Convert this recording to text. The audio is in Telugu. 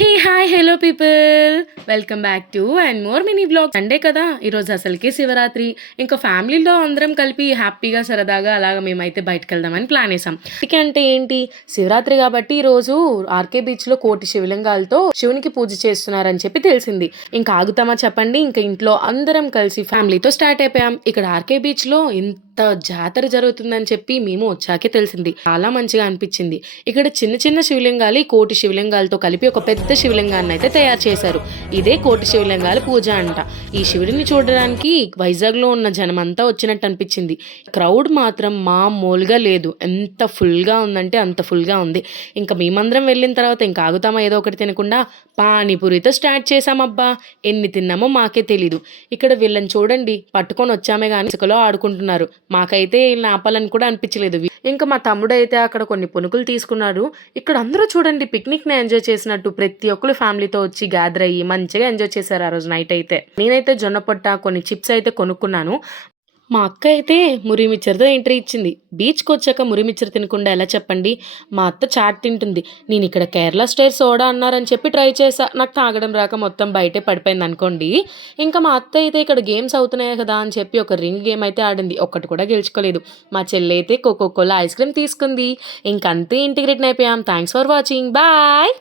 Hey hi hello people, welcome back to and more mini blog. Sunday కదా, ఈరోజు అసలుకి శివరాత్రి. ఇంకా ఫ్యామిలీలో అందరం కలిపి హ్యాపీగా సరదాగా అలాగ మేమైతే బయటకు వెళ్దామని ప్లాన్ వేసాం. అంటే ఏంటి, శివరాత్రి కాబట్టి ఈరోజు ఆర్కే బీచ్లో కోటి శివలింగాలతో శివునికి పూజ చేస్తున్నారని చెప్పి తెలిసింది. ఇంకా ఆగుతామా చెప్పండి, ఇంకా ఇంట్లో అందరం కలిసి ఫ్యామిలీతో స్టార్ట్ అయిపోయాం. ఇక్కడ ఆర్కే బీచ్లో ఇంత జాతర జరుగుతుందని చెప్పి మేము వచ్చాకే తెలిసింది. చాలా మంచిగా అనిపించింది. ఇక్కడ చిన్న చిన్న శివలింగాలు కోటి శివలింగాలతో కలిపి ఒక పెద్ద శివలింగాన్ని అయితే తయారు చేశారు. ఇదే కోటి శివలింగాల పూజ అంట. ఈ శివుడిని చూడడానికి వైజాగ్ లో ఉన్న జనం అంతా వచ్చినట్టు అనిపించింది. క్రౌడ్ మాత్రం మామూలుగా లేదు. ఎంత ఫుల్ గా ఉందంటే అంత ఫుల్ గా ఉంది. ఇంకా మేమందరం వెళ్ళిన తర్వాత ఇంకా ఆగుతామా ఏదో ఒకటి తినకుండా పానీపూరితో స్టార్ట్ చేసామబ్బా. ఎన్ని తిన్నామో మాకే తెలీదు. ఇక్కడ వీళ్ళని చూడండి, పట్టుకొని వచ్చామే కానీ ఇసుకలో ఆడుకుంటున్నారు. మాకైతే వీళ్ళని ఆపాలని కూడా అనిపించలేదు. ఇంకా మా తమ్ముడు అయితే అక్కడ కొన్ని పునుకులు తీసుకున్నాడు. ఇక్కడ అందరూ చూడండి పిక్నిక్ ని ఎంజాయ్ చేసినట్టు ప్రతి ఒక్కరు ఫ్యామిలీతో వచ్చి గ్యాదర్ అయ్యి మంచిగా ఎంజాయ్ చేశారు ఆ రోజు నైట్ అయితే. నేనైతే జొన్న పొట్ట కొన్ని చిప్స్ అయితే కొనుక్కున్నాను. మా అక్క అయితే మురి మిక్చర్తో ఎంట్రీ ఇచ్చింది. బీచ్కి వచ్చాక మురి మిక్చర్ తినకుండా ఎలా చెప్పండి. మా అత్త చాట్ తింటుంది. నేను ఇక్కడ కేరళ స్టైల్ సోడా అన్నారని చెప్పి ట్రై చేసా. నాకు తాగడం రాక మొత్తం బయటే పడిపోయింది అనుకోండి. ఇంకా మా అత్త అయితే ఇక్కడ గేమ్స్ అవుతున్నాయి కదా అని చెప్పి ఒక రింగ్ గేమ్ అయితే ఆడింది. ఒక్కటి కూడా గెలుచుకోలేదు. మా చెల్లి అయితే కోకో కోలా ఐస్ క్రీమ్ తీసుకుంది. ఇంకంతే ఇంటిగ్రేట్ అయిపోయాం. Thanks for watching, bye.